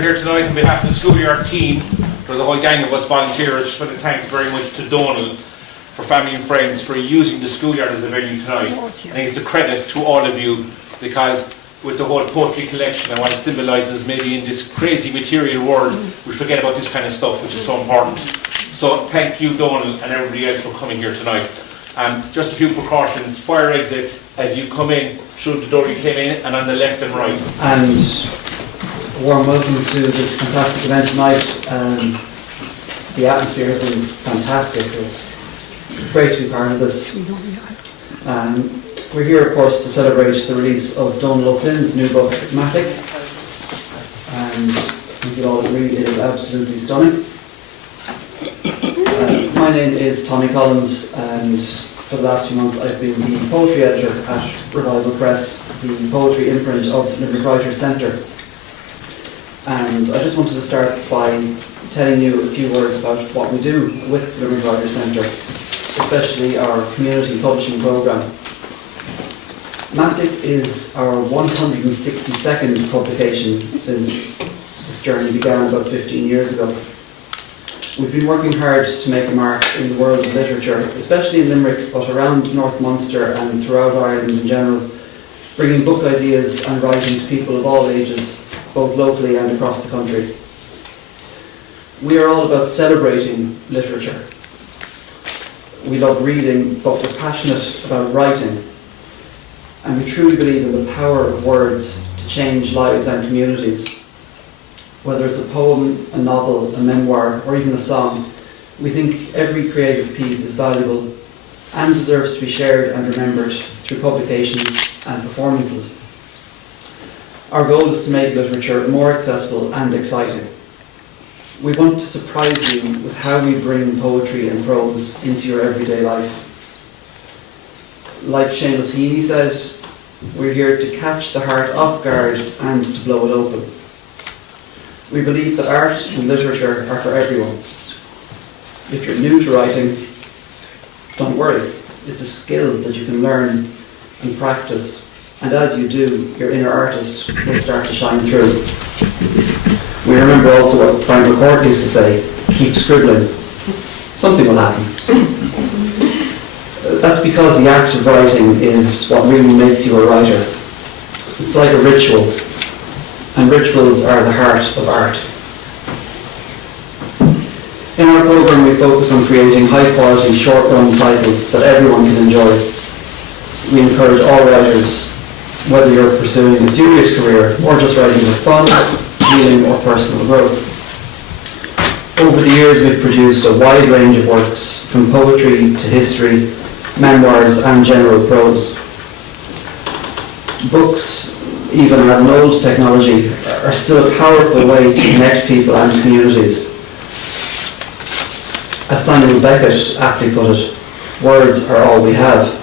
Here tonight on behalf of the Schoolyard team. There's a whole gang of us volunteers. Just want to thank very much to Donal for family and friends for using the Schoolyard as a venue tonight. I think it's a credit to all of you because with the whole poetry collection and what it symbolises, maybe in this crazy material world we forget about this kind of stuff, which is so important. So thank you, Donal, and everybody else for coming here tonight. Just a few precautions: fire exits as you come in through the door you came in, and on the left and right. And a warm welcome to this fantastic event tonight. The atmosphere has been fantastic. It's great to be part of this. We're here, of course, to celebrate the release of Donal O'Flynn's new book, MATHIC. And I think you'll all agree it is absolutely stunning. My name is Tommy Collins, and for the last few months I've been the poetry editor at Revival Press, the poetry imprint of Limerick Writers' Centre. And I just wanted to start by telling you a few words about what we do with Limerick Writers' Centre, especially our community publishing programme. MATHIC is our 162nd publication since this journey began about 15 years ago. We've been working hard to make a mark in the world of literature, especially in Limerick, but around North Munster and throughout Ireland in general, bringing book ideas and writing to people of all ages, both locally and across the country. We are all about celebrating literature. We love reading, but we're passionate about writing. And we truly believe in the power of words to change lives and communities. Whether it's a poem, a novel, a memoir, or even a song, we think every creative piece is valuable and deserves to be shared and remembered through publications and performances. Our goal is to make literature more accessible and exciting. We want to surprise you with how we bring poetry and prose into your everyday life. Like Seamus Heaney said, we're here to catch the heart off guard and to blow it open. We believe that art and literature are for everyone. If you're new to writing, don't worry. It's a skill that you can learn and practice, and as you do, your inner artist will start to shine through. We remember also what Frank McCourt used to say, keep scribbling. Something will happen. That's because the act of writing is what really makes you a writer. It's like a ritual. And rituals are the heart of art. In our programme we focus on creating high quality short-run titles that everyone can enjoy. We encourage all writers, whether you're pursuing a serious career or just writing for fun, healing or personal growth. Over the years we've produced a wide range of works, from poetry to history, memoirs and general prose. Books, even as an old technology, are still a powerful way to connect people and communities. As Samuel Beckett aptly put it, words are all we have.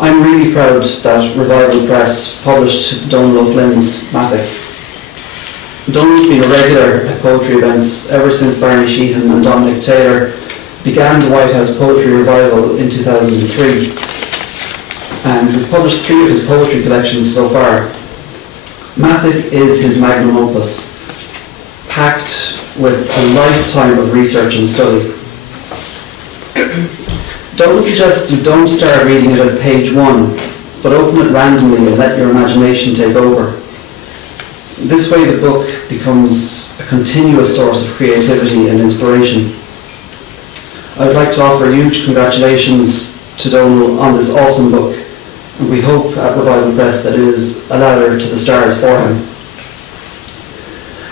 I'm really proud that Revival Press published Donal O'Flynn's MATHIC. Donal's been a regular at poetry events ever since Barney Sheehan and Dominic Taylor began the White House Poetry Revival in 2003. And we've published 3 of his poetry collections so far. MATHIC is his magnum opus, packed with a lifetime of research and study. Donal suggests you don't start reading it at page 1, but open it randomly and let your imagination take over. This way the book becomes a continuous source of creativity and inspiration. I would like to offer a huge congratulations to Donal on this awesome book, and we hope at Revival Press that it is a ladder to the stars for him.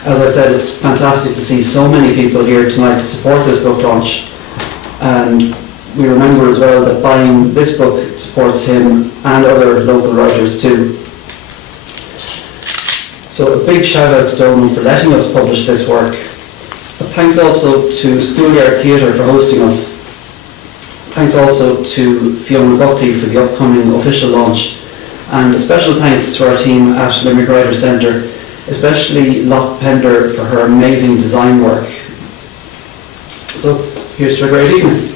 As I said, it's fantastic to see so many people here tonight to support this book launch, and we remember as well that buying this book supports him and other local writers too. So a big shout out to Donal for letting us publish this work. But thanks also to Schoolyard Theatre for hosting us. Thanks also to Fiona Fitzpatrick for the upcoming official launch. And a special thanks to our team at Limerick Writers Centre, especially Loch Pender for her amazing design work. So here's to a great evening.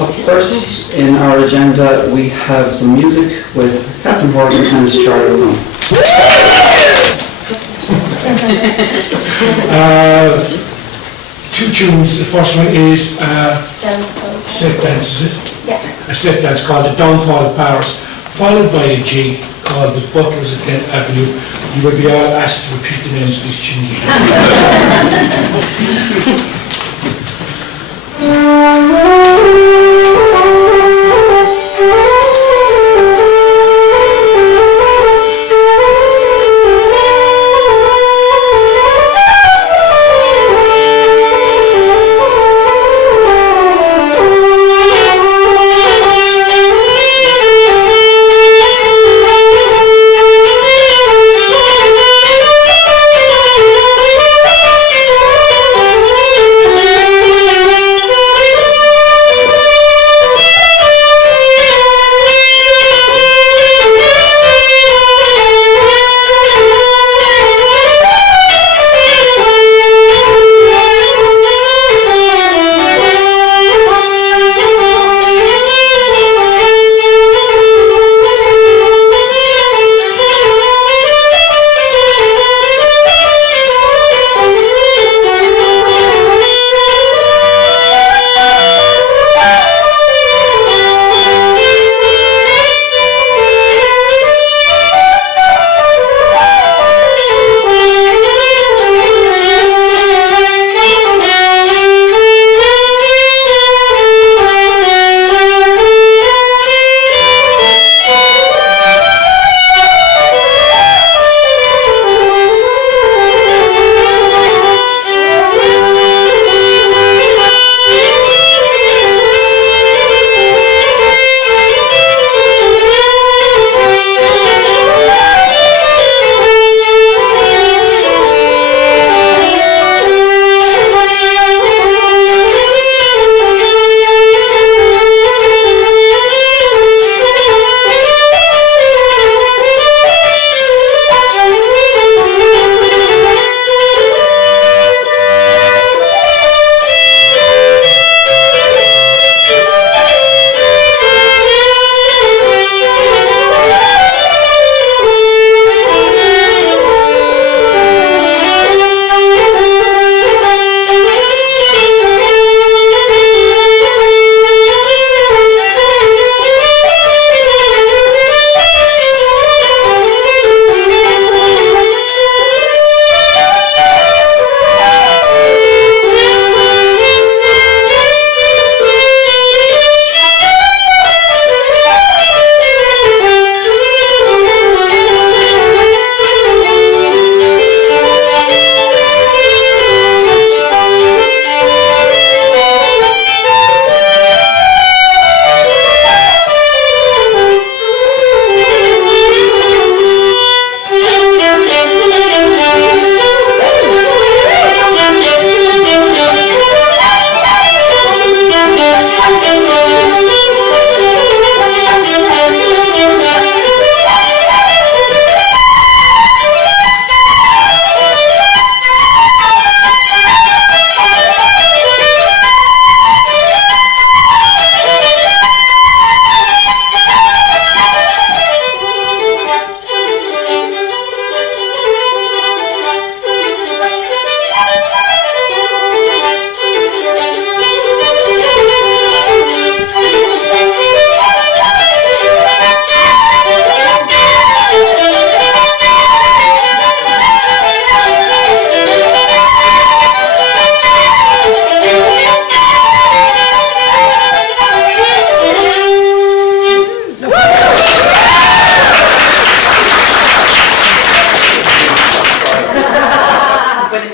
Up first in our agenda we have some music with Catherine Horgan and Charleville. Two tunes. The first one is set dance, is it? Yeah. A set dance called The Downfall of Paris, followed by a jig called The Butlers at 10th Avenue. You will be all asked to repeat the names of these tunes.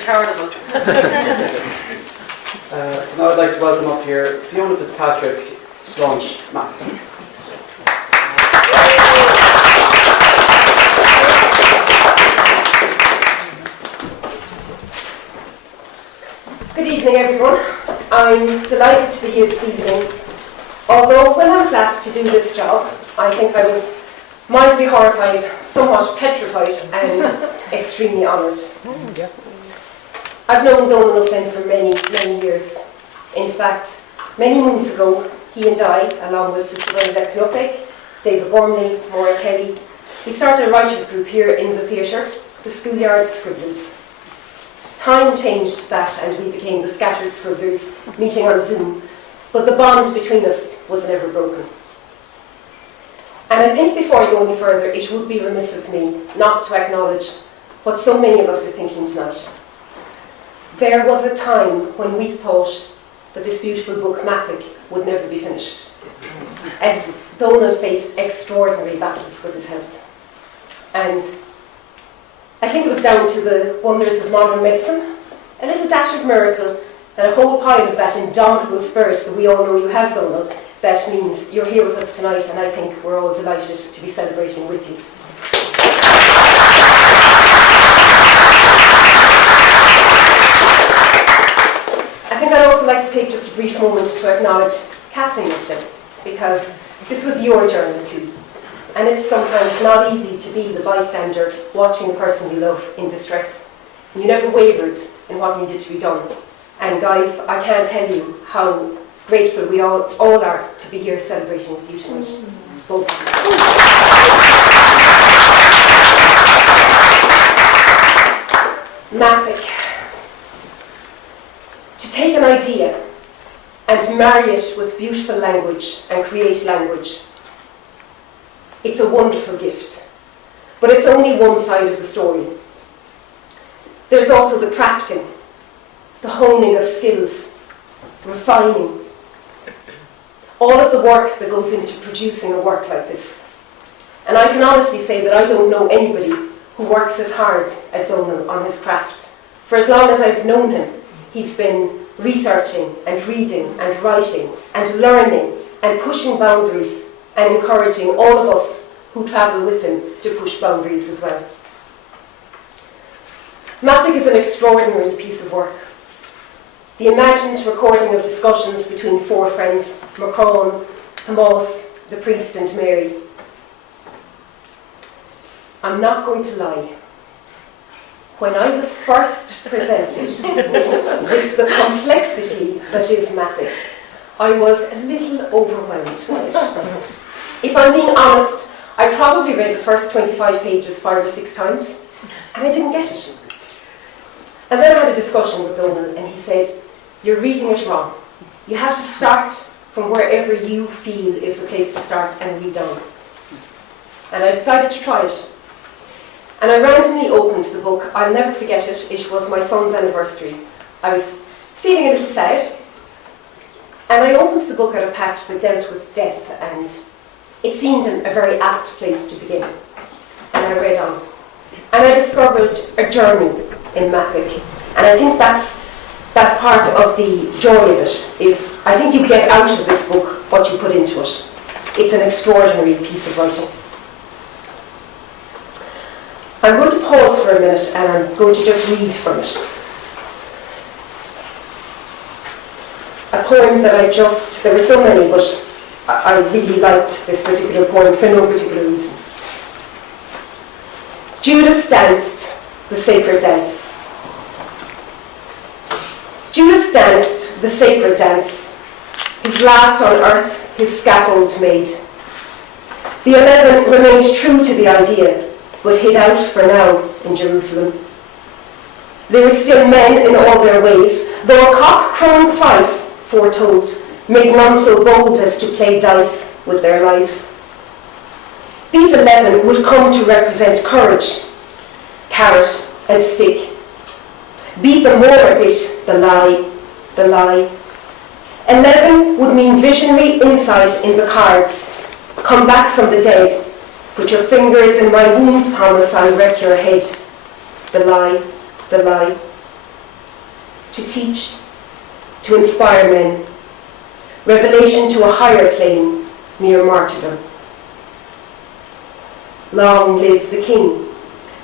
Charleville. So now I'd like to welcome up here Fiona Fitzpatrick to launch MATHIC. Good evening, everyone. I'm delighted to be here this evening. Although when I was asked to do this job, I think I was mildly horrified, somewhat petrified, and extremely honoured. I've known Donal O'Flynn for many, many years. In fact, many moons ago, he and I, along with Sister Bernadette Knopek, David Gormley, Maura Kelly, we started a writers' group here in the theatre, the Schoolyard Scribblers. Time changed that and we became the Scattered Scribblers, meeting on Zoom, but the bond between us was never broken. And I think before I go any further, it would be remiss of me not to acknowledge what so many of us are thinking tonight. There was a time when we thought that this beautiful book, MATHIC, would never be finished, as Donal faced extraordinary battles with his health. And I think it was down to the wonders of modern medicine, a little dash of miracle, and a whole pile of that indomitable spirit that we all know you have, Donal, that means you're here with us tonight, and I think we're all delighted to be celebrating with you. I think I'd also like to take just a brief moment to acknowledge Kathleen O'Flynn, because this was your journey too. And it's sometimes not easy to be the bystander watching a person you love in distress. You never wavered in what needed to be done. And guys, I can't tell you how grateful we all are to be here celebrating with you tonight. Both of you. MATHIC. To take an idea and marry it with beautiful language and create language. It's a wonderful gift, but it's only one side of the story. There's also the crafting, the honing of skills, refining, all of the work that goes into producing a work like this. And I can honestly say that I don't know anybody who works as hard as Donal on his craft. For as long as I've known him, he's been researching and reading and writing and learning and pushing boundaries and encouraging all of us who travel with him to push boundaries as well. MATHIC is an extraordinary piece of work. The imagined recording of discussions between four friends, Macron, Tomas, the priest and Mary. I'm not going to lie. When I was first presented with the complexity that is MATHIC, I was a little overwhelmed by it. If I'm being honest, I probably read the first 25 pages 5 or 6 times, and I didn't get it. And then I had a discussion with Donal, and he said, "You're reading it wrong. You have to start from wherever you feel is the place to start and read on." And I decided to try it. And I randomly opened the book. I'll never forget it. It was my son's anniversary. I was feeling a little sad, and I opened the book at a patch that dealt with death, and it seemed a very apt place to begin. And I read on. And I discovered a journey in MATHIC. And I think that's part of the joy of it, is I think you get out of this book what you put into it. It's an extraordinary piece of writing. I'm going to pause for a minute and I'm going to just read from it. A poem that there were so many, but I really liked this particular poem for no particular reason. Judas danced the sacred dance. Judas danced the sacred dance, his last on earth, his scaffold made. The 11 remained true to the idea, but hid out for now in Jerusalem. They were still men in all their ways, though a cock crowing thrice, foretold, made none so bold as to play dice with their lives. These 11 would come to represent courage, carrot and stick. Beat the more a bit, the lie, the lie. 11 would mean visionary insight in the cards. Come back from the dead. Put your fingers in my wounds, Thomas, I'll wreck your head. The lie, the lie. to teach, to inspire men. Revelation to a higher plane, mere martyrdom. Long live the King.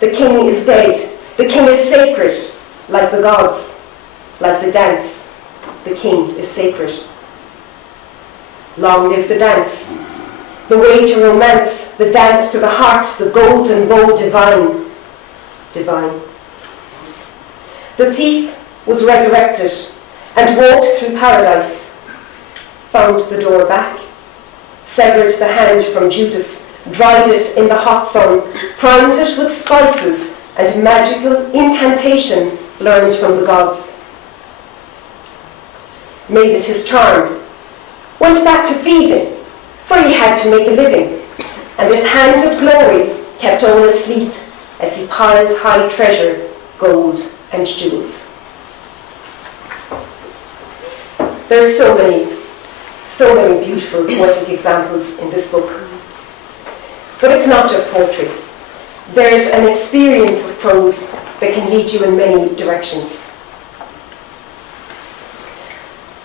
The King is dead. The King is sacred, like the gods, like the dance. The King is sacred. Long live the dance. The way to romance, the dance to the heart, the golden bow divine. Divine. The thief was resurrected and walked through paradise, found the door back, severed the hand from Judas, dried it in the hot sun, primed it with spices and magical incantation learned from the gods. Made it his charm, went back to thieving, for he had to make a living, and this hand of glory kept all asleep as he piled high treasure, gold and jewels. There's so many beautiful poetic examples in this book. But it's not just poetry. There's an experience of prose that can lead you in many directions.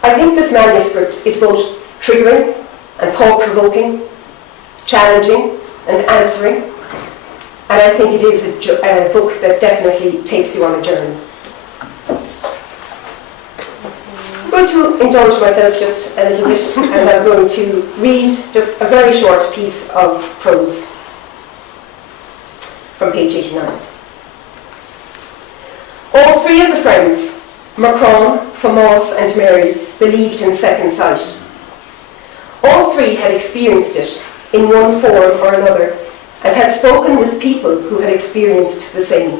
I think this manuscript is both triggering and thought-provoking, challenging and answering, and I think it is a book that definitely takes you on a journey. I'm going to indulge myself just a little bit, and I'm going to read just a very short piece of prose from page 89. All three of the friends, Macron, Thomas and Mary, believed in second sight. All three had experienced it in one form or another, and had spoken with people who had experienced the same.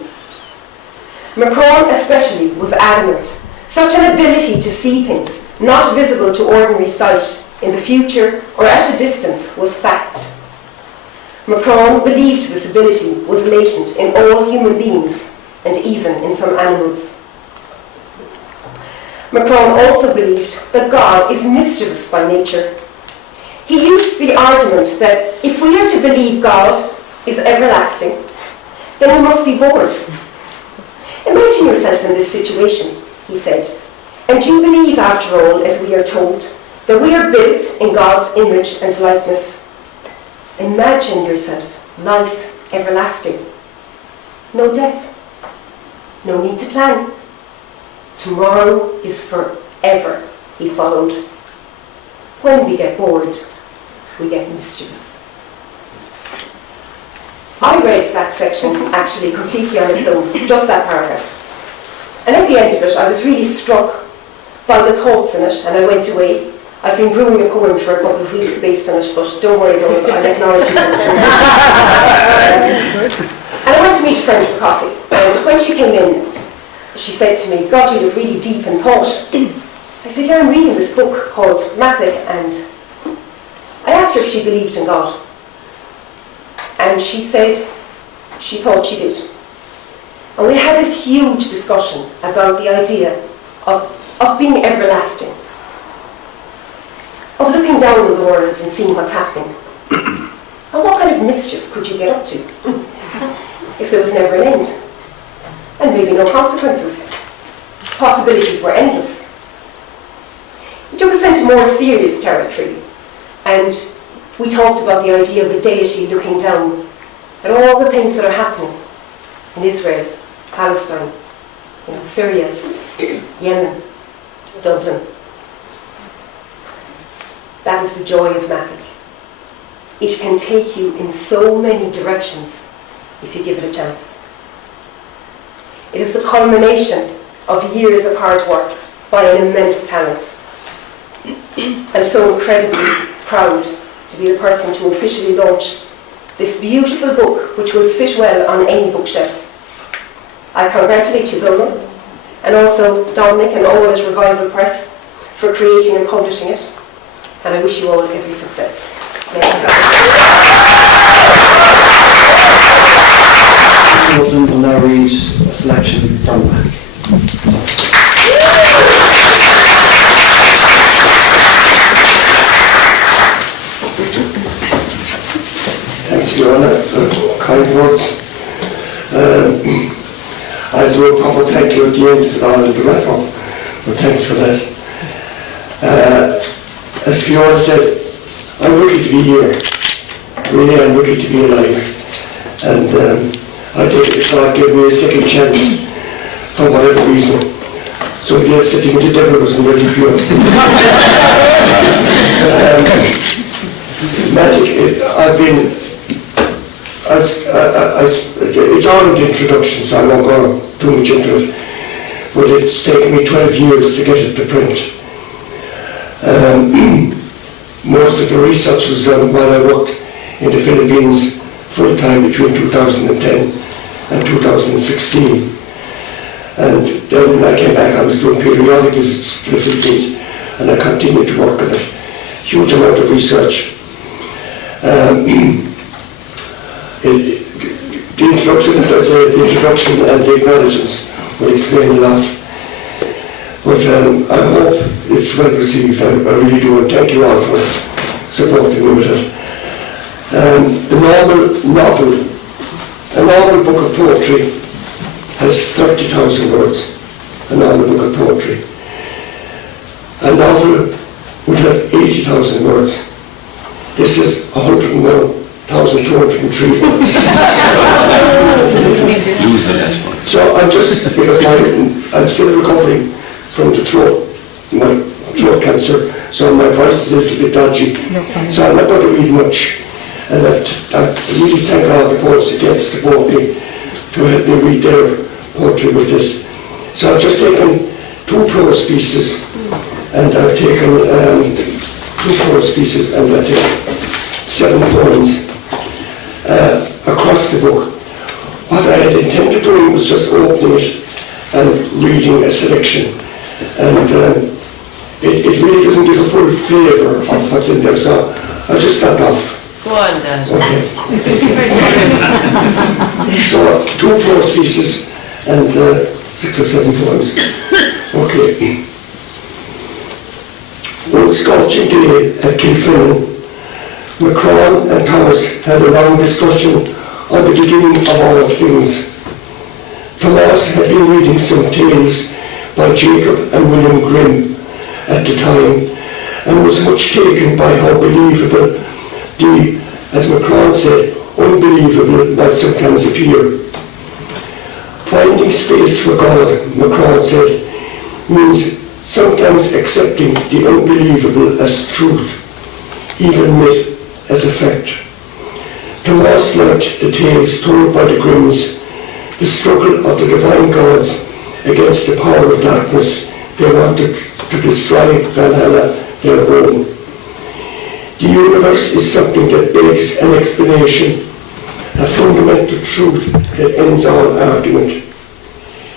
Macron especially was adamant. Such an ability to see things not visible to ordinary sight in the future or at a distance was fact. Macron believed this ability was latent in all human beings and even in some animals. Macron also believed that God is mischievous by nature. He used the argument that if we are to believe God is everlasting, then we must be bored. Imagine yourself in this situation, he said, and you believe, after all, as we are told, that we are built in God's image and likeness. Imagine yourself, life everlasting. No death. No need to plan. Tomorrow is forever, he followed. When we get bored, we get mischievous. I read that section actually completely on its own, just that paragraph. And at the end of it, I was really struck by the thoughts in it, and I went away. I've been brewing a poem for a couple of weeks based on it, but don't worry, though, I'll acknowledge it. And I went to meet a friend for coffee, and when she came in, she said to me, God, you look really deep in thought. I said, yeah, I'm reading this book called MATHIC, and I asked her if she believed in God. And she said she thought she did. And we had this huge discussion about the idea of being everlasting, of looking down on the world and seeing what's happening. And what kind of mischief could you get up to if there was never an end? And maybe no consequences. Possibilities were endless. It took us into more serious territory, and we talked about the idea of a deity looking down at all the things that are happening in Israel, Palestine, Syria, Yemen, Dublin. That is the joy of MATHIC. It can take you in so many directions if you give it a chance. It is the culmination of years of hard work by an immense talent. I'm so incredibly proud to be the person to officially launch this beautiful book, which will sit well on any bookshelf. I congratulate you, Donal, and also Dominic and all at Revival Press for creating and publishing it, and I wish you all every success. Donal O'Flynn will now read a selection from MATHIC. Thanks, Fiona, for kind words. I'll do a proper thank you at the end for all the matter. but thanks for that. As Fiona said, I'm lucky to be here. Really, I'm lucky to be alive. And I think that God gave me a second chance for whatever reason. Somebody else said to me the devil wasn't ready for you. MATHIC, I've been, it's all in the introduction, so I won't go too much into it. But it's taken me 12 years to get it to print. Most of the research was done while I worked in the Philippines full-time between 2010 and 2016. And then when I came back, I was doing periodic visits to the Philippines, and I continued to work on it. Huge amount of research. The introduction, as I say, the introduction and the acknowledgements will explain a lot. But I hope it's well received. I really do, and thank you all for supporting me with it. The a normal book of poetry has 30,000 words. A normal book of poetry. A novel would have 80,000 words. This is 101,203 words. Lose the last one. So I'm just, because I'm still recovering from the throat, my throat cancer, so my voice is a little bit dodgy. So I'm not going to read much. And I really thank all the poets that came to support me, to help me read their poetry with this. So I've just taken 2 prose pieces, and I've taken 2 prose pieces, and I've taken 7 poems across the book. What I had intended doing was just opening it and reading a selection. And it really doesn't give a full flavour of what's in there, so I'll just start off. Go on then. Okay. So 2 prose pieces and 6 or 7 poems. Okay. One scorching day at Kilfillan, Macron and Thomas had a long discussion on the beginning of all things. Thomas had been reading some tales by Jacob and William Grimm at the time, and was much taken by how believable the, as Macron said, unbelievable might sometimes appear. Finding space for God, Macron said, means sometimes accepting the unbelievable as truth, even myth as a fact. Thomas liked the tales told by the Grimms, the struggle of the divine gods against the power of darkness they wanted to destroy Valhalla, their home. The universe is something that begs an explanation, a fundamental truth that ends all argument.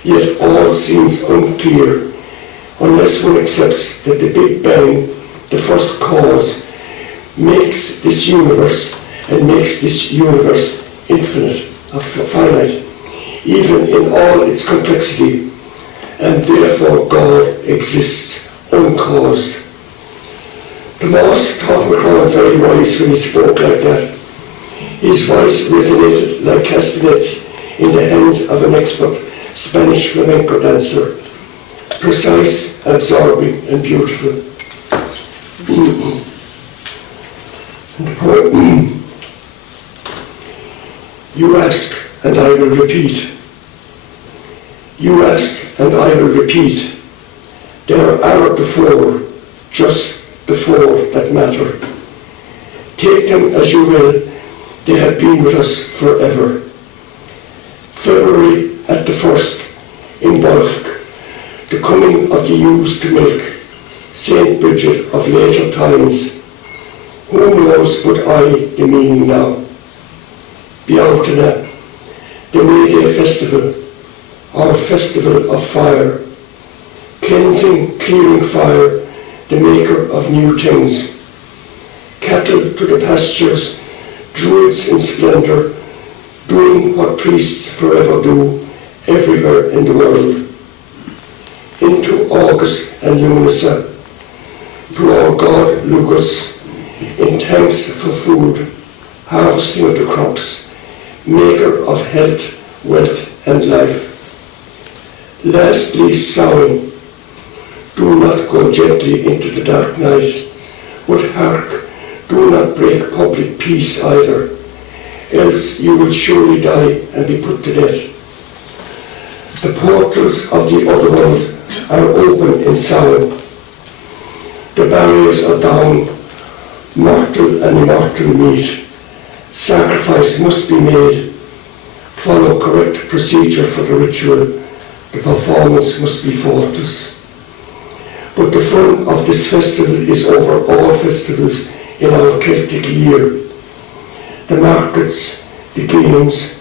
Yet all seems unclear unless one accepts that the Big Bang, the first cause, makes this universe and makes this universe infinite, finite, even in all its complexity, and therefore God exists uncaused. Thomas thought Macron very wise when he spoke like that. His voice resonated like castanets in the hands of an expert Spanish flamenco dancer, precise, absorbing, and beautiful. You ask, and I will repeat. You ask, and I will repeat. There are before, just before that matter. Take them as you will, they have been with us forever. February at the first, in bulk, the coming of the ewes to milk, Saint Bridget of later times. Who knows but I the meaning now? Bealtaine, the May Day festival, our festival of fire, cleansing, clearing fire, the maker of new things. Cattle to the pastures, druids in splendour, doing what priests forever do, everywhere in the world. Into August and Lunasa, to our God Lucas, in thanks for food, harvesting of the crops, maker of health, wealth and life. Lastly, Samhain, Do not go gently into the dark night, but hark, do not break public peace either, else you will surely die and be put to death. The portals of the other world are open in song. The barriers are down, mortal and immortal meet. Sacrifice must be made. Follow correct procedure for the ritual. The performance must be faultless. But the fun of this festival is over all festivals in our Celtic year. The markets, the games,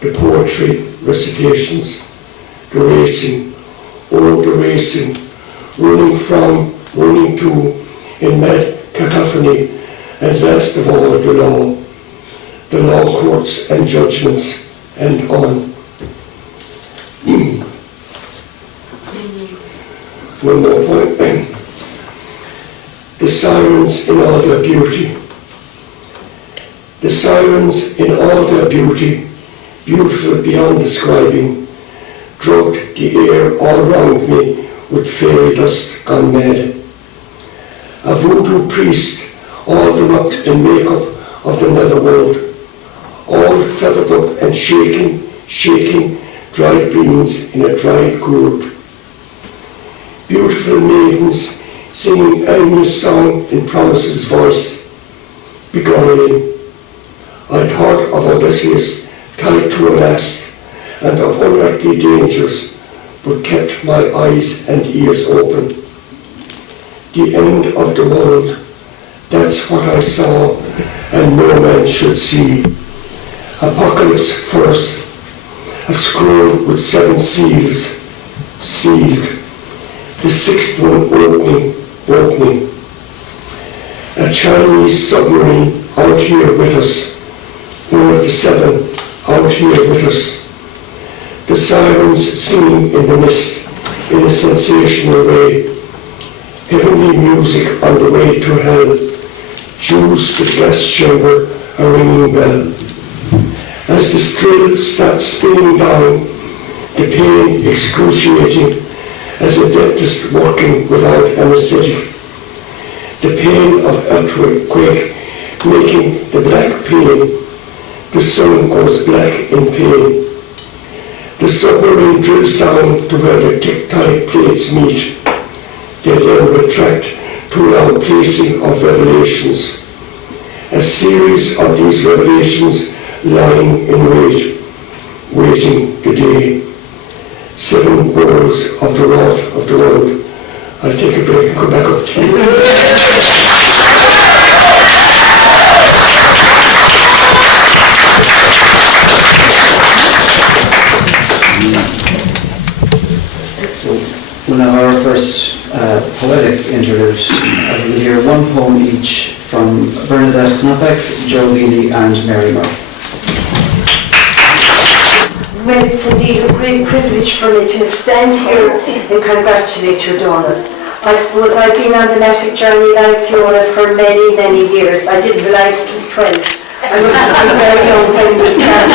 the poetry, recitations, the racing, oh the racing, running from, running to, in mad cacophony, and last of all the law courts and judgments, and on. One more point. The sirens in all their beauty. The sirens in all their beauty, beautiful beyond describing, drugged the air all round me with fairy dust gone mad. A voodoo priest, all done up in makeup of the netherworld, all feathered up and shaking dried beans in a dried gourd. Beautiful maidens singing Amy's song in Promise's voice, beguiling. I thought of Odysseus tied to a mast and of unearthly dangers, but kept my eyes and ears open. The end of the world, that's what I saw, and no man should see. Apocalypse first, a scroll with 7 seals, sealed, the 6th one opening. A Chinese submarine out here with us, one of the 7 out here with us. The sirens singing in the mist in a sensational way. Heavenly music on the way to hell. Jews with glass chamber a ringing bell. As the strill starts spinning down, the pain excruciating as a dentist working without anesthetic. The pain of earthquake making the black pain. The sun goes black in pain. The submarine drills down to where the tectonic plates meet. They then retract to allow placing of revelations. A series of these revelations lying in wait, waiting the day. 7 bowls of the wrath of the world. I'll take a break and come back up to you. We'll have our first poetic interlude. We'll hear 1 poem each from Bernadette Knopek, Joe Leedy and Mary Moore. Well, it's indeed a great privilege for me to stand here and congratulate you, Donal. I suppose I've been on the MATHIC journey like Fiona for many, many years. I didn't realise it was 12. I must have been very young when we started.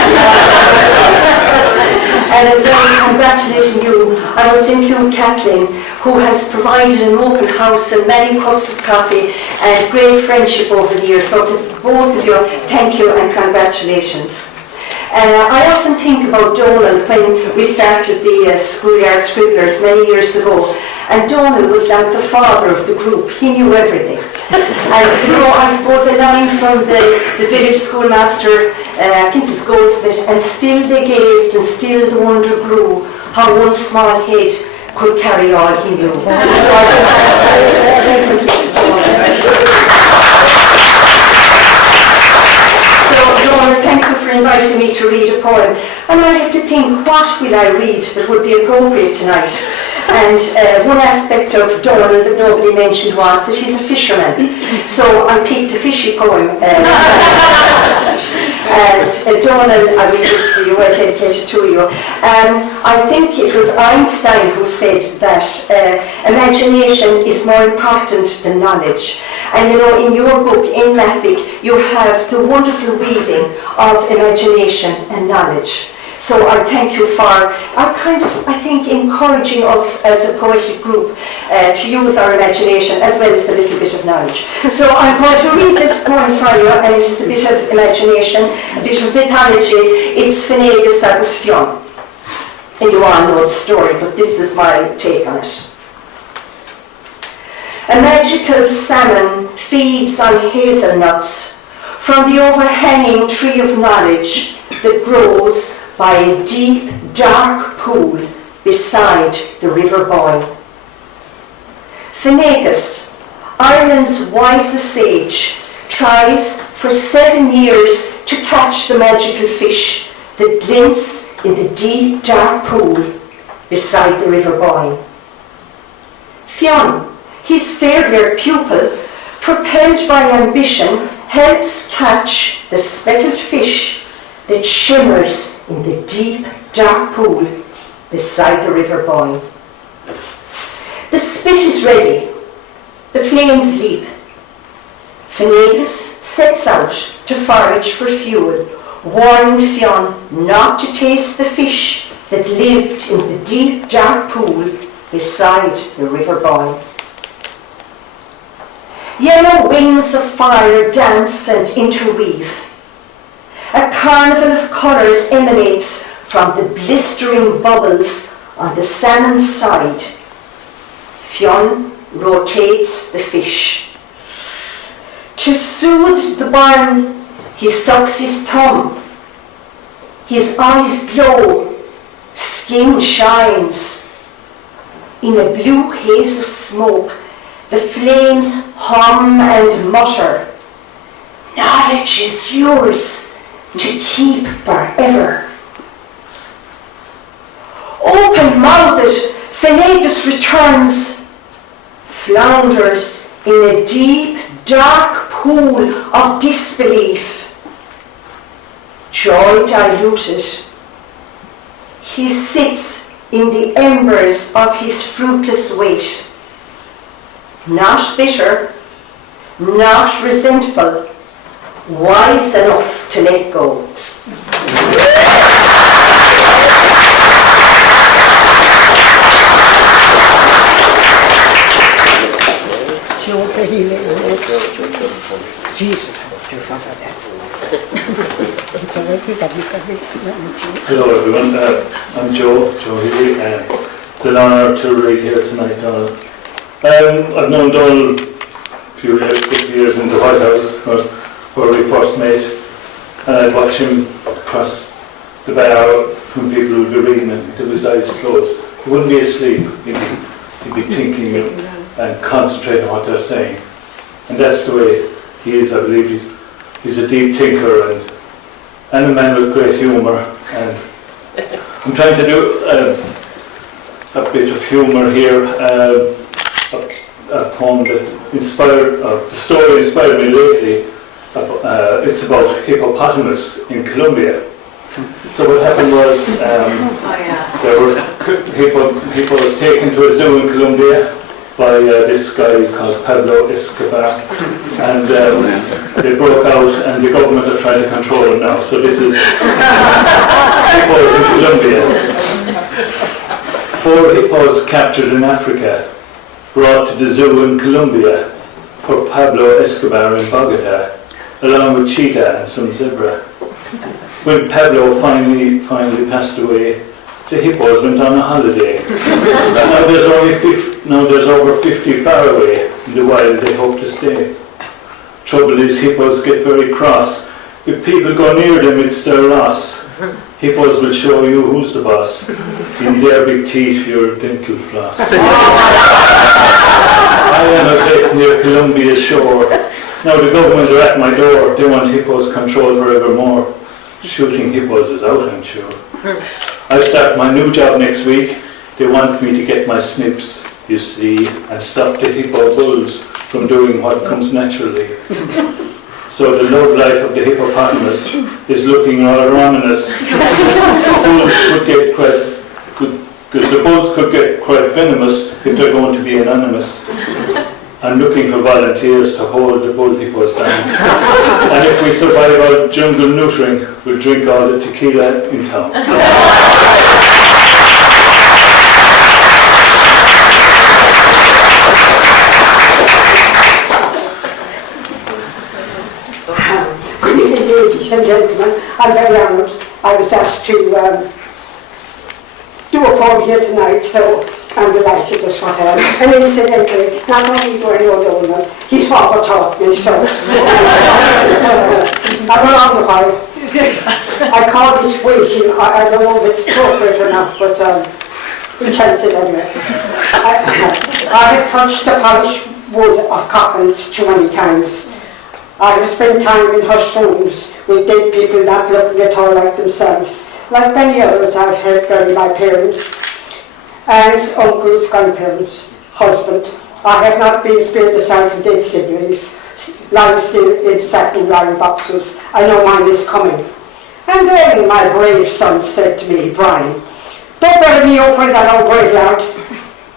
And as well as congratulating you, I must include Kathleen, who has provided an open house and many cups of coffee and great friendship over the years. So to both of you, thank you and congratulations. I often think about Donal when we started the Schoolyard Scribblers many years ago, and Donal was like the father of the group. He knew everything. And you know, I suppose a line from the village schoolmaster, I think it was Goldsmith, and still they gazed and still the wonder grew, how one small head could carry all he knew. Thank you for inviting me to read a poem. And I had to think, what will I read that would be appropriate tonight? And one aspect of Donal that nobody mentioned was that he's a fisherman. So I picked a fishy poem. And Donal, I read this for you, I dedicate it to you. I think it was Einstein who said that imagination is more important than knowledge. And you know, in your book, in MATHIC, you have the wonderful weaving of imagination and knowledge. So I thank you for, I think, encouraging us as a poetic group to use our imagination as well as the little bit of knowledge. So I'm going to read this poem for you, and it is a bit of imagination, a bit of mythology. It's Finegus agus Fiona. And you all know the story, but this is my take on it. A magical salmon feeds on hazelnuts from the overhanging tree of knowledge that grows by a deep, dark pool beside the River Boyne. Finegus, Ireland's wisest sage, tries for 7 years to catch the magical fish that glints in the deep, dark pool beside the River Boyne. Fionn, his fair-haired pupil, propelled by ambition, helps catch the speckled fish that shimmers in the deep, dark pool beside the River Boyne. The spit is ready. The flames leap. Finegus sets out to forage for fuel, warning Fionn not to taste the fish that lived in the deep, dark pool beside the River Boyne. Yellow wings of fire dance and interweave. A carnival of colours emanates from the blistering bubbles on the salmon's side. Fionn rotates the fish. To soothe the burn, he sucks his thumb. His eyes glow, skin shines. In a blue haze of smoke, the flames hum and mutter. Knowledge is yours to keep forever. Open-mouthed, Finegus returns, flounders in a deep, dark pool of disbelief. Joy diluted, he sits in the embers of his fruitless weight. Not bitter, not resentful, wise enough to let go. Hello everyone, I'm Joe Healy, and it's an honour to read here tonight, Donal. I've known Donal a few years in the White House, where we first met, and I'd watch him across the bar from people who would be reading him with his eyes closed. He wouldn't be asleep, he'd be thinking and concentrating on what they're saying. And that's the way he is. I believe he's a deep thinker and a man with great humour. And I'm trying to do a bit of humour here. A poem that the story inspired me lately. It's about hippopotamus in Colombia. So what happened was there were hippos taken to a zoo in Colombia by this guy called Pablo Escobar, and they broke out, and the government are trying to control them now. So this is hippos in Colombia. 4 hippos captured in Africa, brought to the zoo in Colombia for Pablo Escobar in Bogota, along with cheetah and some zebra. When Pablo finally passed away, the hippos went on a holiday. Now there's over 50 far away in the wild they hope to stay. Trouble is, hippos get very cross. If people go near them, it's their loss. Hippos will show you who's the boss. In their big teeth, your dental floss. I am a vet near Colombia's shore. Now the government are at my door. They want hippos controlled forevermore. Shooting hippos is out, I'm sure. I start my new job next week. They want me to get my snips, you see, and stop the hippo bulls from doing what comes naturally. So the love life of the hippopotamus is looking rather ominous. The bulls could get quite venomous if they're going to be anonymous. I'm looking for volunteers to hold the bull hippos down. And if we survive our jungle neutering, we'll drink all the tequila in town. Good evening, ladies and gentlemen. I'm very honoured. I was asked to do a poem here tonight, so I'm delighted that's what I am. And incidentally, not only do I know Donal, his father taught me, so I'm around the while. I call this waiting. I don't know if it's appropriate or not, but we'll chance it anyway. I have touched the polished wood of coffins too many times. I have spent time in hushed rooms with dead people not looking at all like themselves. Like many others, I've helped bury my parents, aunts, uncles, grandparents, husband. I have not been spared the sight of dead siblings, lying still in satin lying boxes. I know mine is coming. And then my brave son said to me, Brian, don't bury me over in that old graveyard,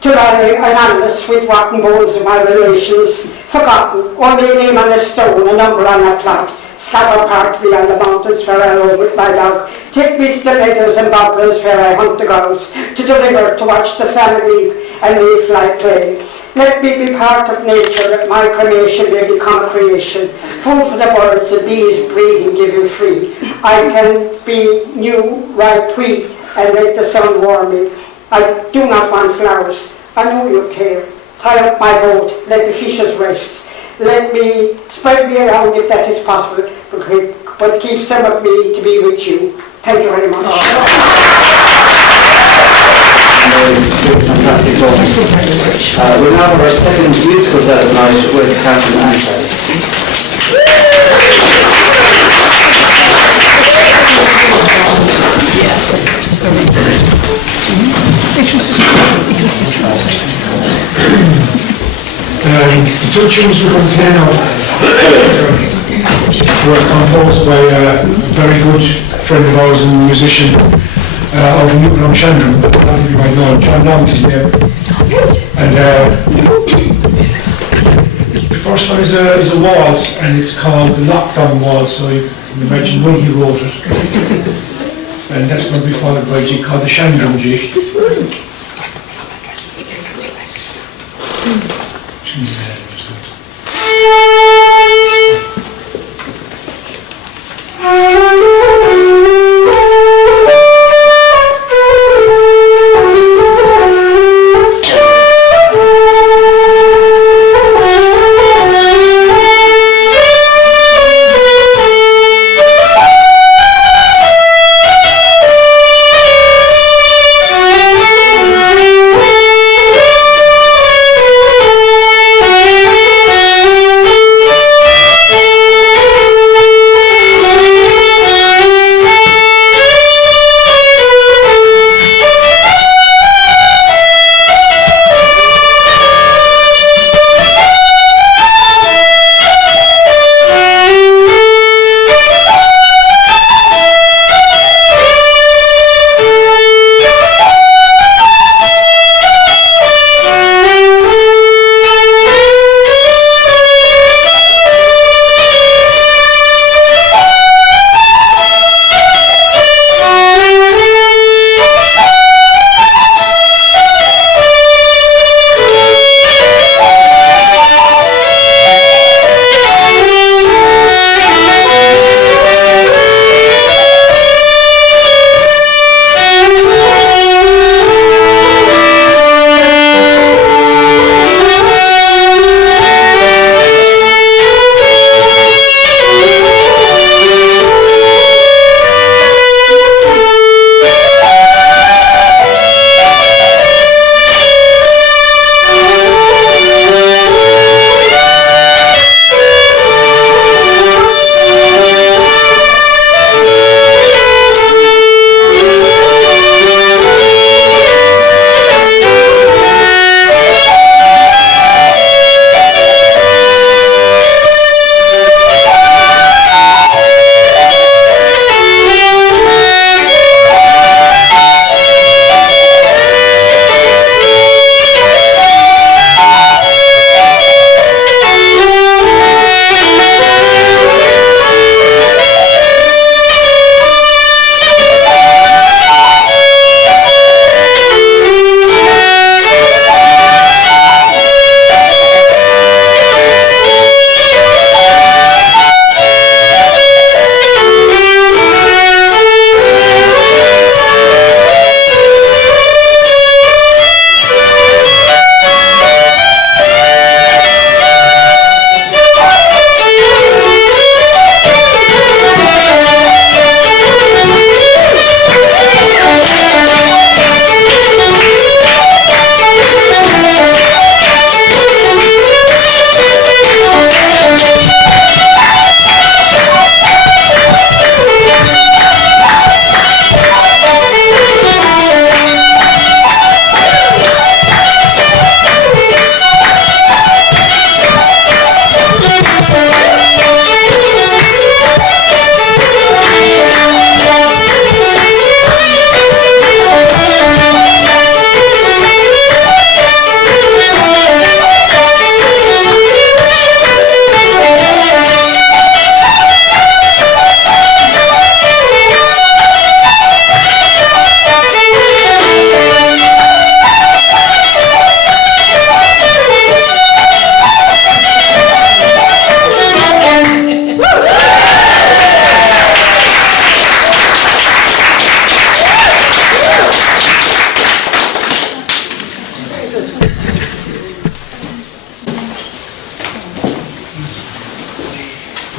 to lie anonymous with rotten bones of my relations, forgotten, only a name on a stone, a number on a plot, scattered apart beyond the mountains where I roam with my dog. Take me to the meadows and boglands where I hunt the grouse, to the river to watch the salmon leap and leaf like clay. Let me be part of nature, that my cremation may become a creation, food for the birds and bees breathing, giving free. I can be new, ripe wheat, and let the sun warm me. I do not want flowers. I know you care. Tie up my boat, let the fishes rest. Let me spread me around if that is possible, but keep some of me to be with you. Thank you very much. Fantastic performance. We'll now have our second musical set of the night with Catherine and Charlie. The two tunes we're going to play now were composed by a very good friend of ours and musician of Newton Chandram. I don't know if you might know him. John Long is his name. And the first one is a waltz, and it's called the Lockdown Waltz, so you can imagine when he wrote it. And that's going to be followed by a jig called the Chandram jig. Thank you.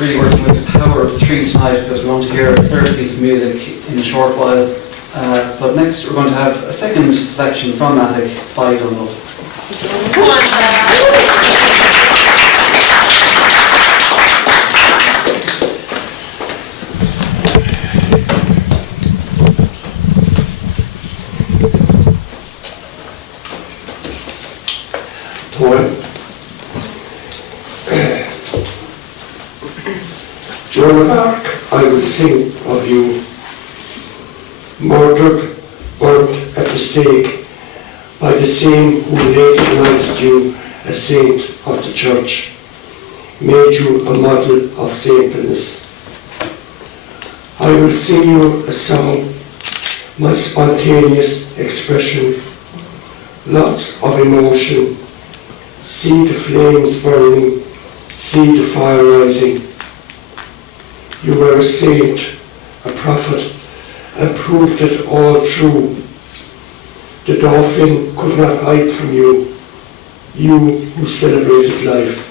really working with the power of three tonight because we're going to hear a third piece of music in a short while. But next we're going to have a second selection from MATHIC by Donal. Poem. Joan of Arc, I will sing of you, murdered, burnt at the stake, by the same who later knighted you a saint of the church, made you a model of saintliness. I will sing you a song, my spontaneous expression, lots of emotion. See the flames burning, see the fire rising. You were a saint, a prophet, and proved it all true. The dauphin could not hide from you, you who celebrated life.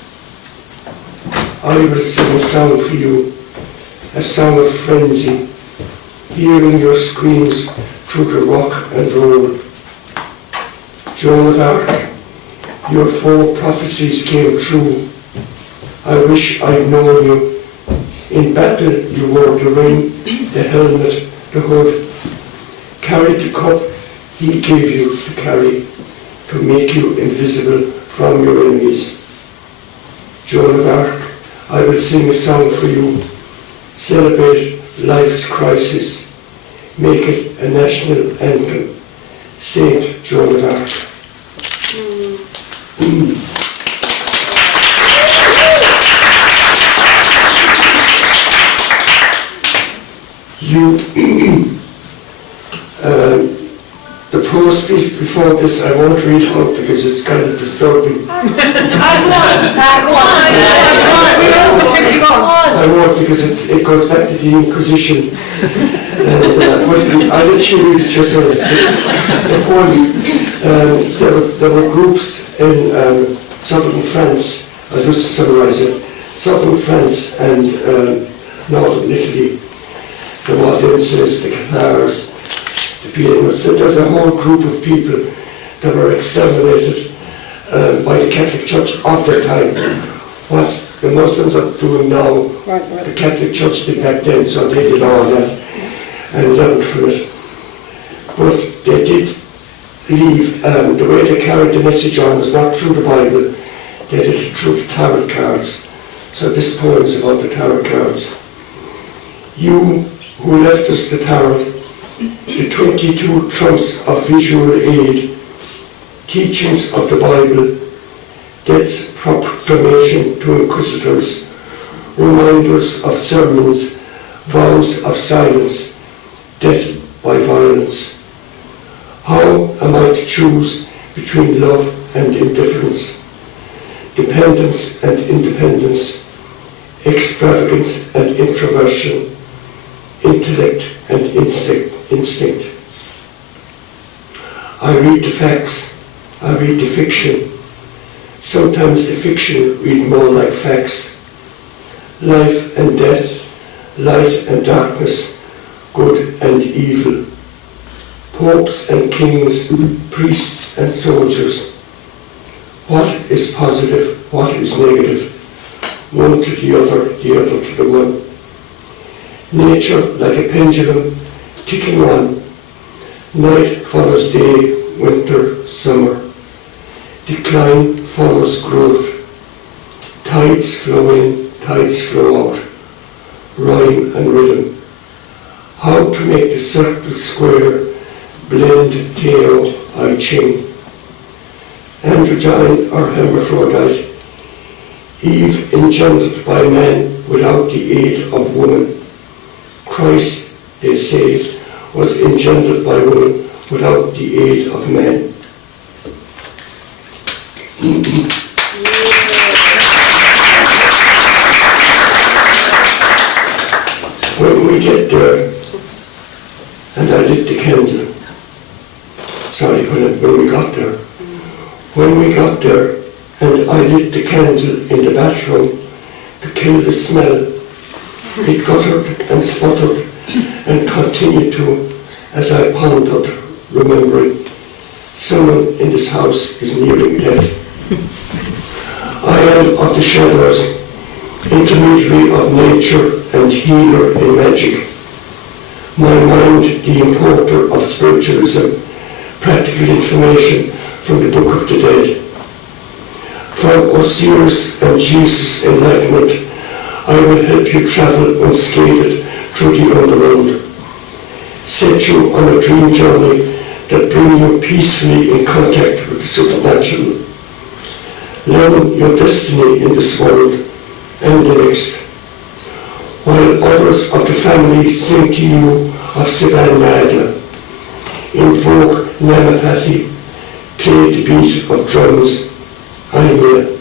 I will sing a song for you, a song of frenzy, hearing your screams through the rock and roll. Joan of Arc, your four prophecies came true. I wish I'd known you. In battle you wore the ring, the helmet, the hood, carried the cup he gave you to carry, to make you invisible from your enemies. Joan of Arc, I will sing a song for you, celebrate life's crisis, make it a national anthem. Saint Joan of Arc. The prose piece before this I won't read out because it's kind of disturbing. I won't because it goes back to the Inquisition. But I'll let you read it yourselves. The poem, there were groups in southern France, I'll just summarize it, southern France and northern Italy. The Waldenses, the Cathars, the Piedmonters. There's a whole group of people that were exterminated by the Catholic Church of their time. What the Muslims are doing now, the Catholic Church did back then, so they did all that and learned from it. But they did leave, the way they carried the message on was not through the Bible, they did it through the tarot cards. So this poem is about the tarot cards. You who left us the tarot, the 22 trumps of visual aid, teachings of the Bible, death's proclamation to inquisitors, reminders of sermons, vows of silence, death by violence. How am I to choose between love and indifference, dependence and independence, extravagance and introversion, intellect and instinct? I read the facts, I read the fiction. Sometimes the fiction read more like facts. Life and death, light and darkness, good and evil. Popes and kings, priests and soldiers. What is positive, what is negative? One to the other to the one. Nature like a pendulum, ticking on. Night follows day, winter, summer. Decline follows growth. Tides flow in, tides flow out. Rhyme and rhythm. How to make the circle square, blend Teo, I Ching. Androgyne or hermaphrodite. Eve engendered by man without the aid of woman. Christ, they say, was engendered by woman without the aid of man. When we get there, and I lit the candle, when we got there, and I lit the candle in the bathroom to kill the smell He guttered and sputtered and continued to, as I pondered, remembering, someone in this house is nearing death. I am of the shadows, intermediary of nature and healer in magic. My mind, the importer of spiritualism, practical information from the Book of the Dead. From Osiris and Jesus' enlightenment, I will help you travel unscathed through the underworld. Set you on a dream journey that bring you peacefully in contact with the supernatural. Learn your destiny in this world and the next. While others of the family sing to you of Sivanada, invoke Namapathy, play the beat of drums, Aimea,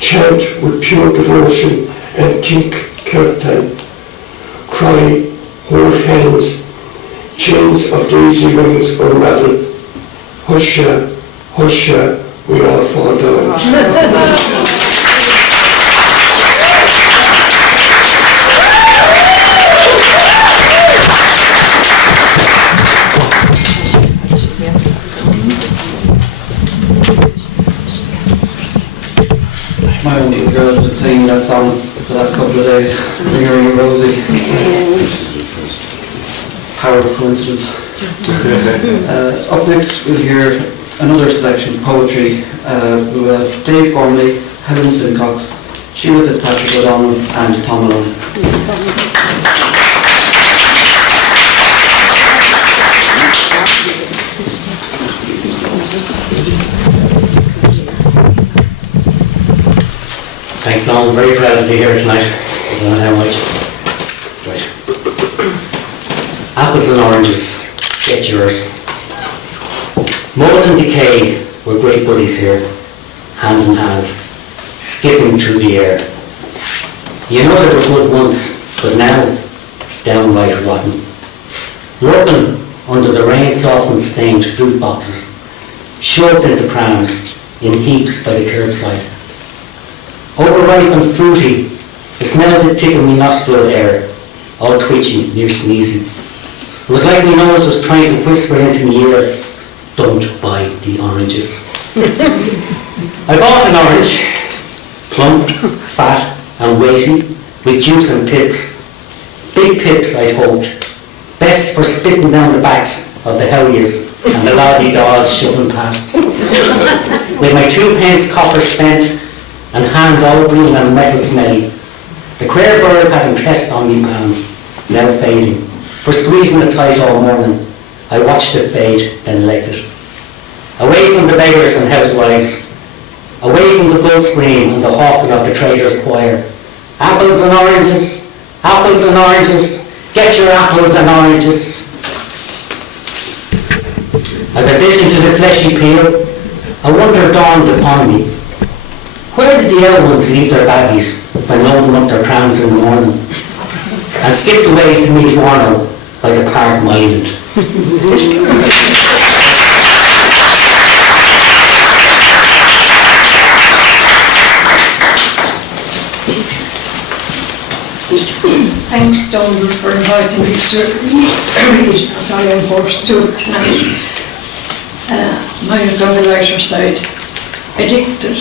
chant with pure devotion and think kirtan, cry, hold hands, chains of daisy rings unravel, husha, husha, we all fall down. My own little girl's been singing that song for the last couple of days. Ring a ring a Rosie. Power of coincidence. Up next we'll hear another selection of poetry. We'll have Dave Gormley, Helen Simcox, Sheila Fitzpatrick O'Donnell and Tom Malone. Thanks, Donal. Very proud to be here tonight. I don't know how much. Right. Apples and oranges. Get yours. Mold and decay were great buddies here, hand in hand, skipping through the air. You know they were good once, but now, downright rotten. Lurking under the rain-softened stained fruit boxes, shoved into prams in heaps by the curbside. Overripe and fruity, the smell that tickled me nostril air, all twitchy, near sneezing. It was like my nose was trying to whisper into my ear, don't buy the oranges. I bought an orange, plump, fat and weighty, with juice and pips. Big pips, I'd hoped, best for spitting down the backs of the howies and the lobby-daws shuffling past. With my 2p copper spent, and hand all green and metal smelly, the queer bird had impressed on me palm, now fading. For squeezing it tight all morning, I watched it fade, then legged it. Away from the beggars and housewives, away from the full scream and the hawking of the traders' choir. Apples and oranges, get your apples and oranges. As I bit into the fleshy peel, a wonder dawned upon me. Where did the young ones leave their baggies when loading up their prams in the morning? And skipped away to meet Warno by the park island. Thanks, Donal, for inviting me to read, as I am forced to tonight. Mine is on the lighter side. Addicted.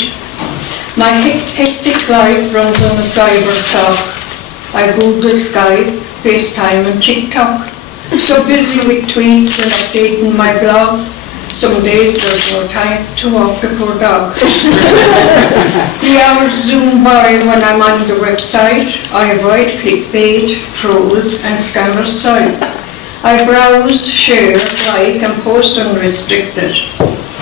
My hectic life runs on a cyber clock. I Google, Skype, FaceTime and TikTok. So busy with tweets and updating my blog. Some days there's no time to walk the poor dog. The hours zoom by when I'm on the website. I avoid clickbait, trolls and scammers' site. I browse, share, like and post unrestricted.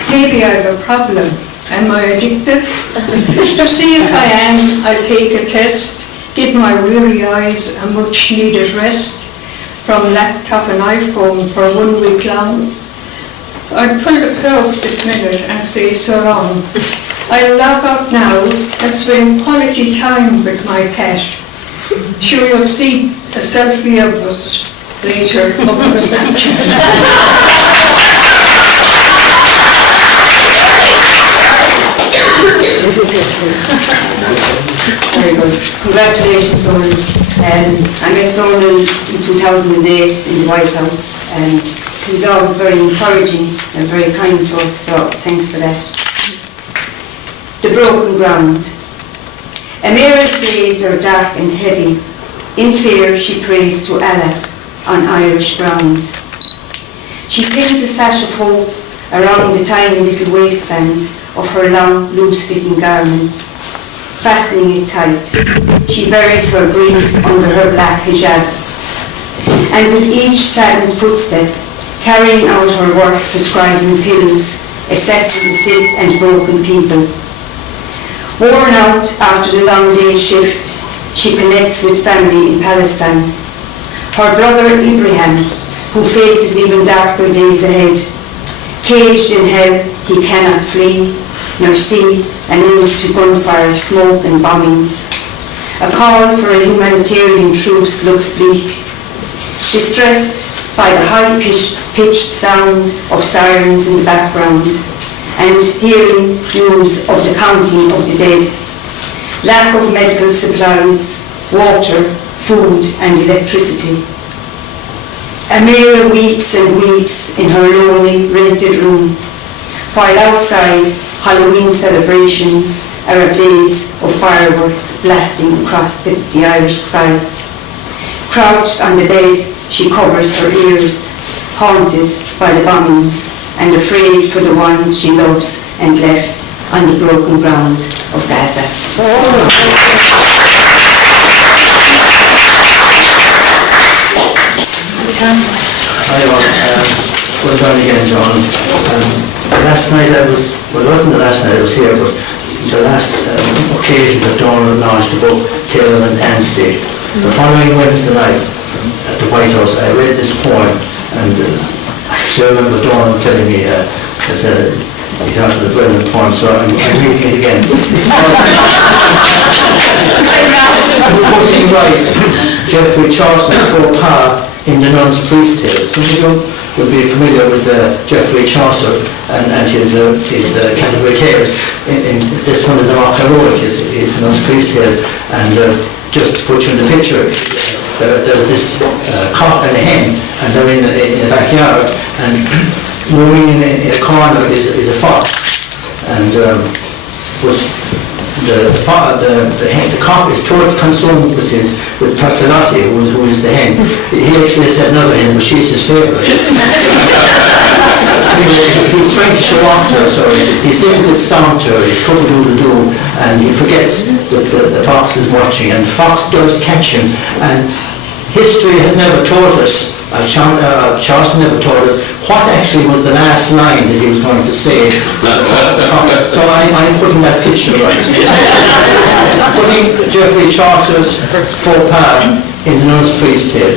Maybe I have a problem. Am I addicted? To see if I am, I'll take a test, give my weary eyes a much needed rest, from laptop and iPhone for 1 week long. I'll pull the plug this minute and say so long. I'll log out now and spend quality time with my cat. Sure, you'll see a selfie of us later up on the Snapchat. Very good. Congratulations, Donal. I met Donal in 2008 in the White House. He was always very encouraging and very kind to us, so thanks for that. The broken ground. Amira's days are dark and heavy. In fear she prays to Allah on Irish ground. She pins a sash of hope around the tiny little waistband of her long, loose-fitting garment. Fastening it tight, she buries her grief under her black hijab. And with each saddened footstep, carrying out her work prescribing pills, assessing the sick and broken people. Worn out after the long day shift, she connects with family in Palestine. Her brother Ibrahim, who faces even darker days ahead. Caged in hell, he cannot flee, nor see, and nailed to gunfire, smoke and bombings. A call for a humanitarian truce looks bleak. Distressed by the high-pitched sound of sirens in the background, and hearing news of the counting of the dead. Lack of medical supplies, water, food and electricity. Amira weeps and weeps in her lonely, rented room, while outside Halloween celebrations are a blaze of fireworks blasting across the Irish sky. Crouched on the bed, she covers her ears, haunted by the bombings and afraid for the ones she loves and left on the broken ground of Gaza. Well done again, John. Last night it wasn't the last night I was here, but the last occasion that Donal launched the book, Taylor and Anstey. The following Wednesday night at the White House, I read this poem, and I still remember Donal telling me that he thought it was a brilliant poem, so I'm reading it again. Putting right, Geoffrey Chaucer's faux pas in the Nun's Priest Tale. Some of you will be familiar with Geoffrey Chaucer and his Canterbury Tales. In this one is the mock heroic, his Nun's Priest Tale. And just to put you in the picture, there was this cock and a hen, and they're in the backyard, and moving in a corner is a fox, and the cock is totally consumed with Pertinotti, who is the hen. He actually said another hen, but she's his favourite. Anyway, he's trying to show off to her, so he sings this song to her, he's cock-a-doodle-doo, and he forgets that the fox is watching, and the fox does catch him, and history has never told us, Chaucer never told us, what actually was the last line that he was going to say. So I'm putting that picture right. Putting Geoffrey Chaucer's faux pas in the Nun's Priest Tale.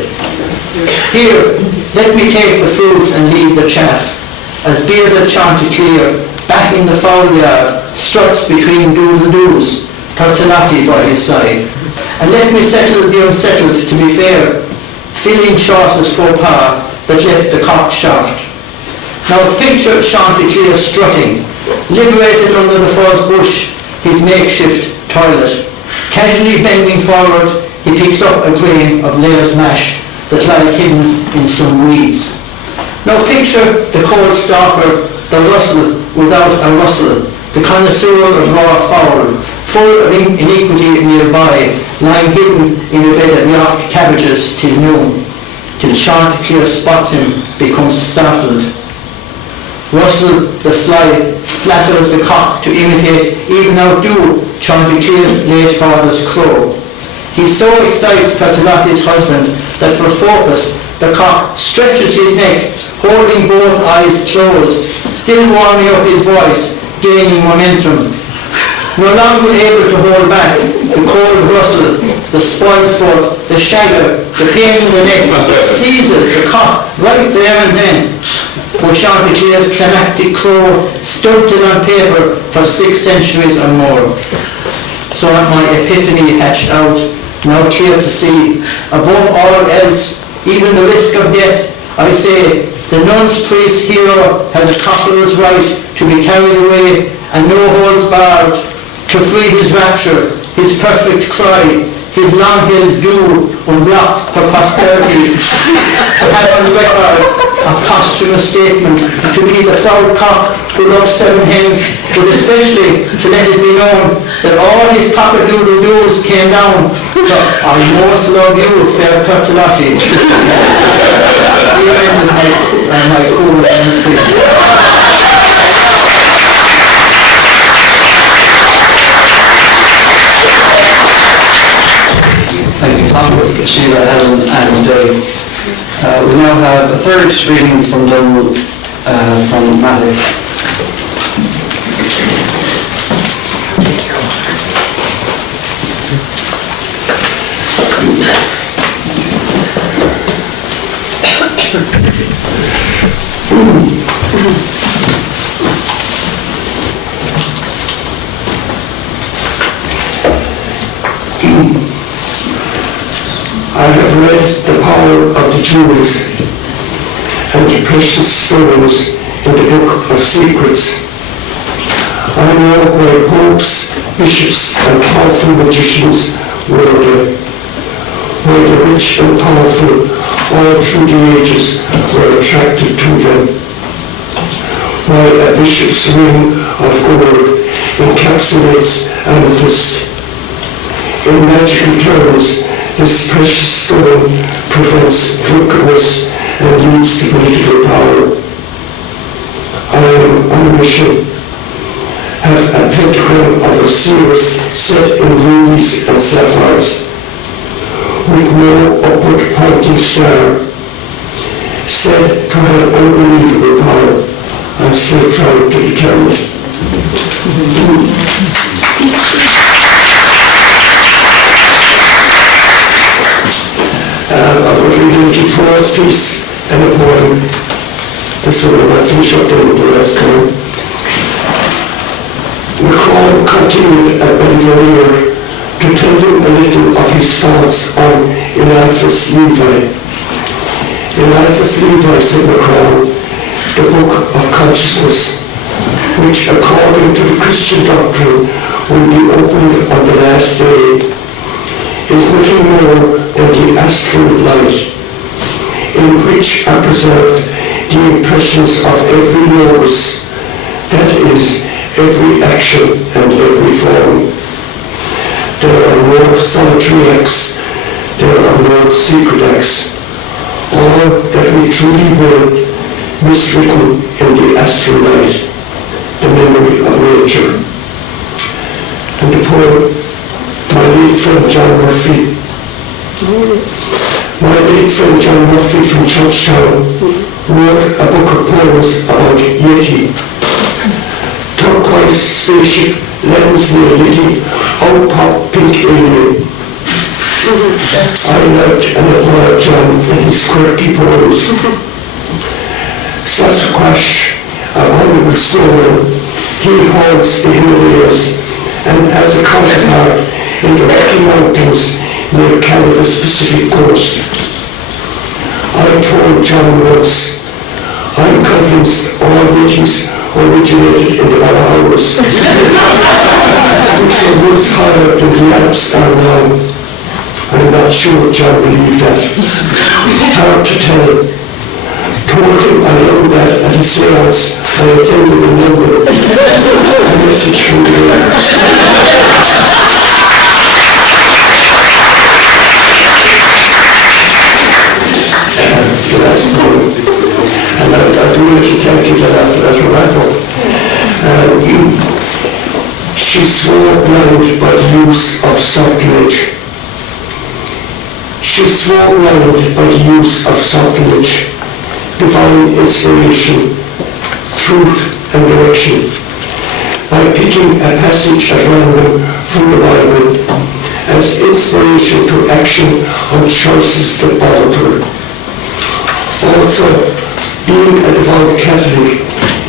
Here, let me take the fruit and leave the chaff, as bearded Chanticleer, back in the fowl yard, struts between doodle-doos, Pertinotti by his side. And let me settle the unsettled, to be fair, filling Chaucer's faux pas that left the cock short. Now picture Chanticleer strutting, liberated under the furze bush, his makeshift toilet. Casually bending forward, he picks up a grain of Lair's mash that lies hidden in some weeds. Now picture the cold stalker, the rustle without a rustle, the connoisseur of raw fowl, full of iniquity nearby, lying hidden in a bed of York cabbages till noon, till Chanticleer spots him, becomes startled. Russell the sly flatters the cock to imitate, even outdo Chanticleer's late father's crow. He so excites Pertinotti's husband that for focus the cock stretches his neck, holding both eyes closed, still warming up his voice, gaining momentum. No longer able to hold back, the cold rustle, the spoil sport, the shagger, the pain in the neck, seizes the cock right there and then. For Chanticleer's climactic crow stunted on paper for 6 centuries or more. So my epiphany hatched out, now clear to see. Above all else, even the risk of death, I say, the Nun's Priest hero has a conqueror's right to be carried away, and no holds barred, to free his rapture, his perfect cry, his long-held view unblocked for posterity, to have on record a posthumous statement, to be the proud cock who loved 7 hens, but especially to let it be known that all his cockadoodle news came down to "I most love you, fair Turtolotti." My cool Thank you, Tom, Sheila, Helen, and Dave. We now have a third reading from Donal from MATHIC. I have read the power of the jewels and the precious stones in the book of secrets. I know where popes, bishops, and powerful magicians were there, where the rich and powerful all through the ages were attracted to them, while a bishop's ring of gold encapsulates amethyst. In magical terms, this precious stone prevents drunkenness and leads to political power. I am on a mission, have a pentagram of Osiris set in rubies and sapphires, with no upward pointing star, said to have unbelievable power. I'm still trying to determine it. I'm going to read a little prose piece and a poem. This one I might finish up then with the last poem. Macron continued at Benvolio to tell them a little of his thoughts on Eliphas Levi. Eliphas Levi, said Macron, the book of consciousness, which according to the Christian doctrine will be opened on the last day, is nothing more than the astral light, in which are preserved the impressions of every logos, that is, every action and every form. There are no solitary acts, there are no secret acts. All that we truly will is written in the astral light, the memory of nature. And the poem, my late friend John Murphy. My late friend John Murphy from Churchtown wrote a book of poems about Yeti. Turquoise spaceship lands near Yeti, out pop pink alien. I liked and admired John and his quirky poems. Sasquatch, a honorable snowman, he haunts the Himalayas and has a counterpart in the Rocky Mountains near Canada's Pacific coast. I told John once, I'm convinced all Yetis originated in the Bahamas, which were once higher than the Alps are now. I'm not sure John believed that. Hard to tell. Told him I learned that at a seance I attended in London. A message from the last time. And I do a little thank you after that revival. She swore blind by the use of sacrilege. She swore blind by the use of sacrilege, divine inspiration, truth and direction, by picking a passage at random from the Bible as inspiration to action on choices that bothered her. Also, being a devout Catholic,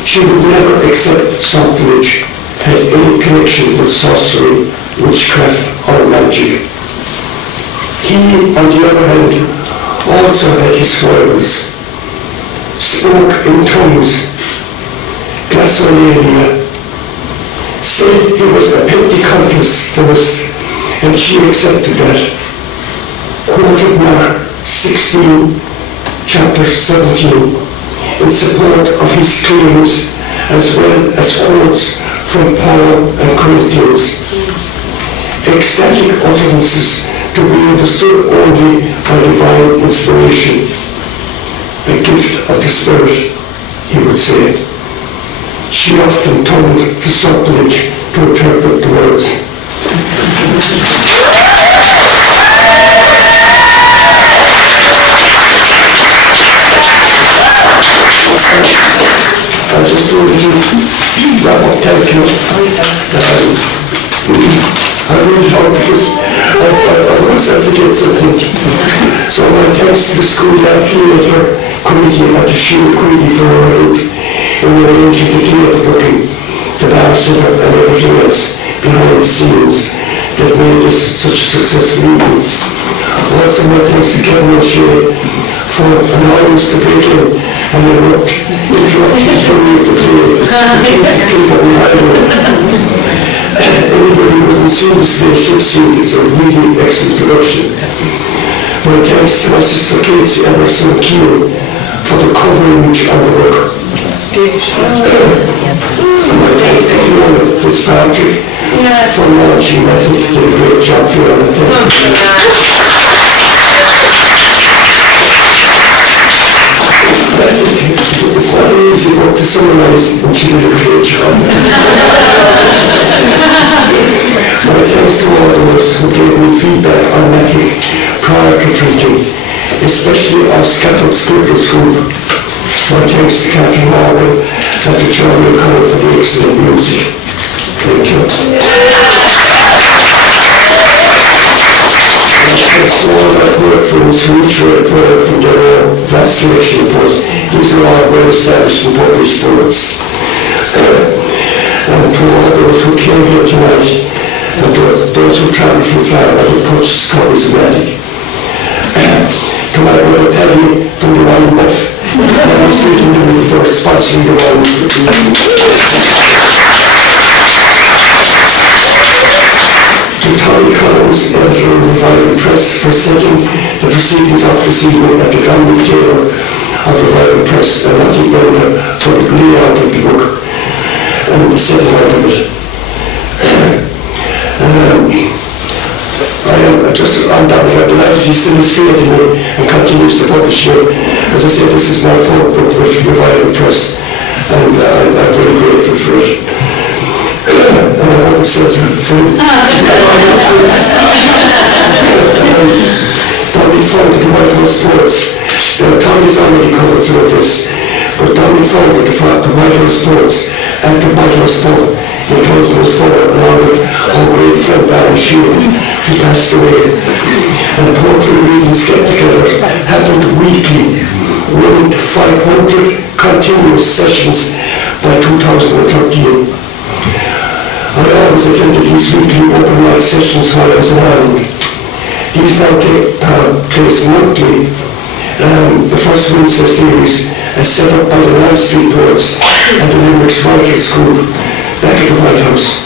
she would never accept sacrilege had any connection with sorcery, witchcraft or magic. He, on the other hand, also had his foibles. Spoke in tongues, glosolalia, said he was a Pentecostalist and she accepted that. Quoted Mark 16, chapter 17, in support of his claims, as well as quotes from Paul and Corinthians. Ecstatic utterances to be understood only by divine inspiration. The gift of the Spirit, he would say. She often turned to sacrilege to interpret the words. I just wanted to wrap up, thank you. I really hope because I once I forget something. So my thanks to the Schoolyard Theatre Committee and to Sheila Queenie for her help in arranging the theatre booking, the bar setup and everything else behind the scenes that made this such a successful evening. Also my thanks to Kevin O'Shea for allowing us to break in and interrupt his journey of the play and keep up behind him. Anybody who hasn't seen this play should see it. It's a really excellent production. My thanks to my sister Casey Emerson Keane for the coverage of the book. My thanks to Fiona Fitzpatrick for launching MATHIC. Did a great job, Fiona. It's not an easy book to summarize, and she did a great job. My thanks to all those who gave me feedback on MATHIC prior to printing, especially our Scattered Scribbles group. My thanks to Catherine Morgan and to Charleville for the excellent music. Thank you. Thanks to all my poet friends who each read poem from their vast collection of poets. These are all well-established and published poets. And to all those who came here tonight, and those who travelled from far and who purchased copies of MATHIC. To my brother Paddy from the Wine Buff, I was speaking to me for sponsoring the wine. To Tommy Collins, editor of Revival Press, for setting the proceedings off this evening at the Dominic Taylor of Revival Press, and Matthew Bender for the layout of the book and the setting out of it. I am just on that, I'm delighted he still has faith in me and continues to publish here. As I said, this is my fourth book with Revival Press, and I'm very grateful for it. And I hope it sells for Dominic founded the White House Sports. Tommy's already covered some of this, but Dominic founded the White House Sports at the White House Sport in 2004, along with our great friend Barry Sheehan, who passed away. And the poetry readings get-togethers happened weekly, running to 500 continuous sessions by 2013. I always attended these weekly open mic sessions while I was in Ireland. These now take place monthly. The first Wednesday series is set up by the Land Street Poets and the Limerick's Writers Group back at the White House.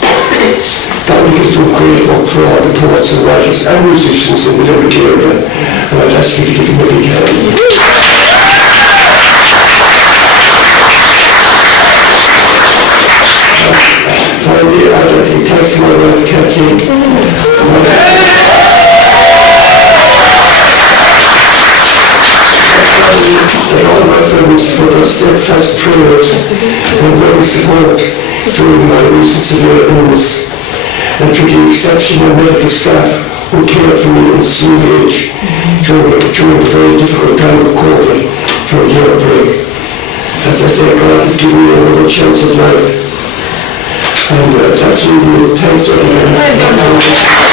Dominic is doing great work for all the poets and writers and musicians in the Limerick area, and I'd ask you to give him a big hand. Finally, I'd like to thank my wife Kathleen for my and all my friends for their steadfast prayers and loving support during my recent severe illness, and to the exceptional medical staff who cared for me in soon age during the very difficult time of COVID during the outbreak. As I said, God has given me another chance at life, and that's really thanks to everyone.